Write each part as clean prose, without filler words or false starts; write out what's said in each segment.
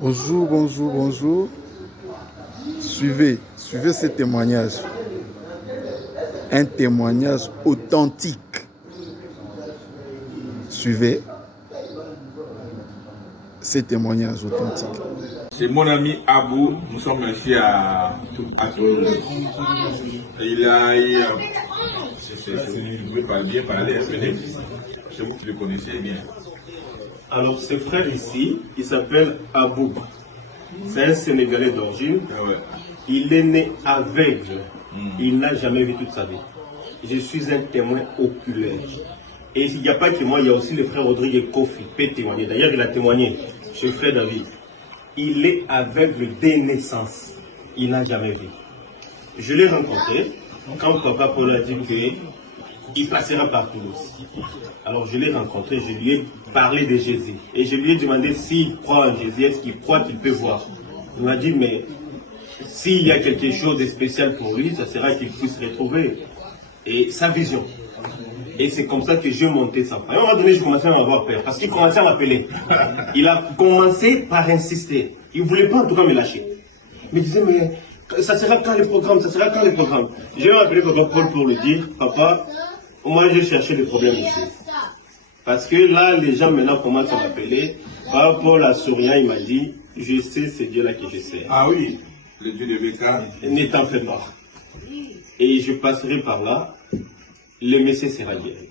Bonjour, bonjour, bonjour. Suivez ce témoignage. Un témoignage authentique. Suivez ces témoignages authentiques. C'est mon ami Abou, nous sommes ici à Toulouse. Il a eu, vous pouvez bien parler un peu, c'est vous qui le connaissez bien. Alors ce frère ici, il s'appelle Abou. C'est un Sénégalais d'origine. Ah ouais. Il est né aveugle. Il n'a jamais vu toute sa vie. Je suis un témoin oculaire. Et il n'y a pas que moi, il y a aussi le frère Rodrigue Kofi, peut témoigner. D'ailleurs, il a témoigné chez frère David. Il est aveugle dès naissance. Il n'a jamais vu. Je l'ai rencontré quand papa Paul a dit qu'il passera par Toulouse. Alors je l'ai rencontré, je lui ai parlé de Jésus. Et je lui ai demandé s'il croit en Jésus, est-ce qu'il croit qu'il peut voir. Il m'a dit, mais s'il y a quelque chose de spécial pour lui, ça sera qu'il puisse retrouver et sa vision. Et c'est comme ça que j'ai monté sa foi. À un moment donné, je commençais à avoir peur, parce qu'il commençait à m'appeler. Il a commencé par insister. Il ne voulait pas en tout cas me lâcher. Il me disait, mais ça sera quand le programme, ça sera quand le programme. J'ai appelé Papa Paul pour lui dire, papa, moi j'ai cherché des problèmes ici. Parce que là, les gens maintenant commencent à m'appeler. Papa Paul a souriant, il m'a dit, je sais, c'est Dieu-là que je sais. Ah oui, le Dieu de Béka. N'étant fait pas. Et je passerai par là, le Messie sera guéri.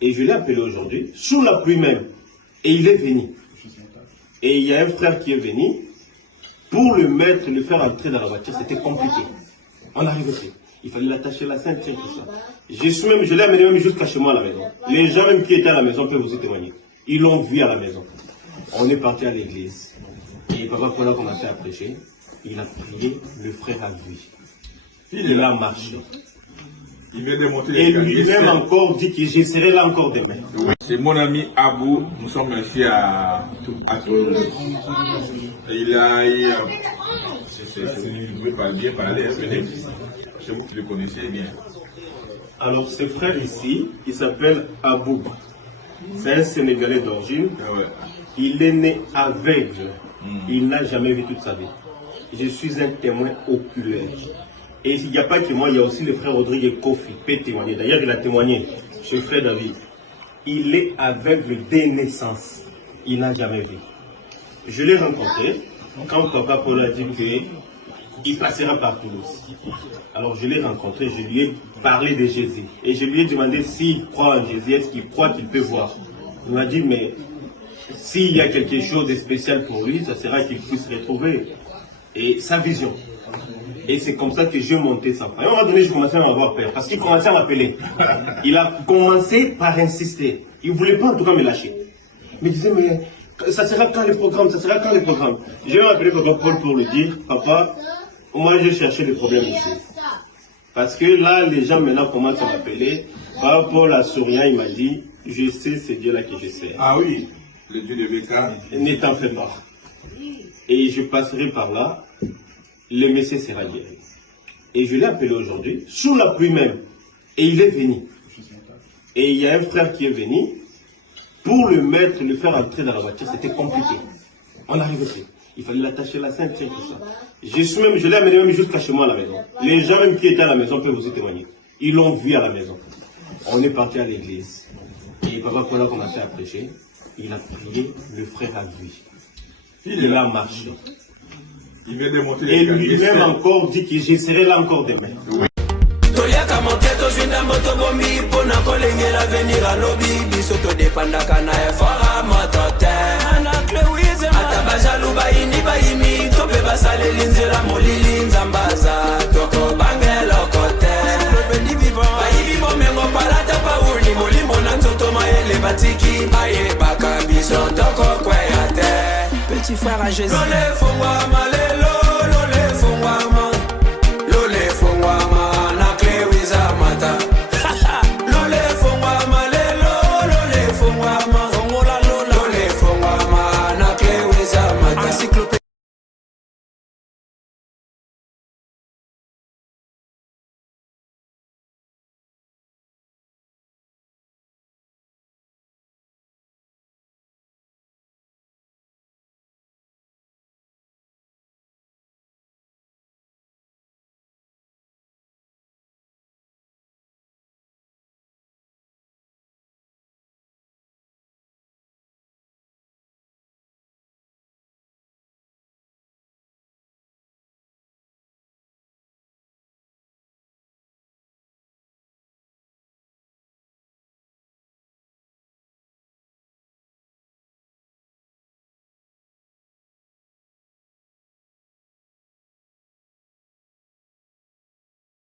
Et je l'ai appelé aujourd'hui, sous la pluie même. Et il est venu. Et il y a un frère qui est venu, pour le mettre, le faire entrer dans la voiture, c'était compliqué. On n'arrivait pas. Il fallait l'attacher la ceinture, tout ça. Je l'ai amené même jusqu'à chez moi à la maison. Les gens même qui étaient à la maison peuvent vous y témoigner. Ils l'ont vu à la maison. On est parti à l'église. Et papa Paul a commencé à prêcher. Il a prié, le frère a vu. Il a marché. Il vient de monter Et lui-même encore dit que je serai là encore demain. Oui. C'est mon ami Abou, nous sommes ici à Toulouse. Il a eu, vous pouvez bien parler un peu, c'est vous qui le connaissez bien. Alors ce frère ici, il s'appelle Abou. C'est un Sénégalais d'origine. Ah ouais. Il est né aveugle. Il n'a jamais vu toute sa vie. Je suis un témoin oculaire. Et il n'y a pas que moi, il y a aussi le frère Rodrigue Kofi, peut témoigner. D'ailleurs, il a témoigné chez frère David. Il est aveugle dès naissance. Il n'a jamais vu. Je l'ai rencontré quand papa Paul a dit qu'il passera par Toulouse. Alors je l'ai rencontré, je lui ai parlé de Jésus. Et je lui ai demandé s'il croit en Jésus, est-ce qu'il croit qu'il peut voir. Il m'a dit, mais s'il y a quelque chose de spécial pour lui, ça sera qu'il puisse retrouver et sa vision. Et c'est comme ça que j'ai monté sa foi. À un moment donné, je commençais à avoir peur, parce qu'il commençait à m'appeler. Il a commencé par insister. Il ne voulait pas en tout cas me lâcher. Il me disait, mais ça sera quand le programme, ça sera quand le programme. J'ai appelé Papa Paul pour lui dire, papa, moi j'ai cherché des problèmes ici. Parce que là, les gens maintenant commencent à m'appeler. Papa Paul a souriant, il m'a dit, je sais, c'est Dieu-là que je sais. Ah oui, le Dieu de Béka. N'étant fait pas. Et je passerai par là, le Messie sera guéri. Et je l'ai appelé aujourd'hui, sous la pluie même. Et il est venu. Et il y a un frère qui est venu, pour le mettre, le faire entrer dans la voiture, c'était compliqué. On n'arrivait pas. Il fallait l'attacher la ceinture, tout ça. Je l'ai amené même jusqu'à chez moi à la maison. Les gens même qui étaient à la maison peuvent vous y témoigner. Ils l'ont vu à la maison. On est parti à l'église. Et papa Paul a commencé à prêcher. Il a prié, le frère a vu. Il a marché. Il vient de monter Et lui-même encore dit que je serai là encore demain. Oui. Toyaka monteto jinda moto bombi pona kolengela venir à lobby biso to dépendaka na effort motote ana Louise atabaja luba ini bayimi to be basale linzela molili nzambaza toko bangelo kote bendi vivant bayibi bomengo parata pauni molimo na nzoto maele batiki aye bakabiso toko kweyate petit frère à Jésus. Lole fongwa malelo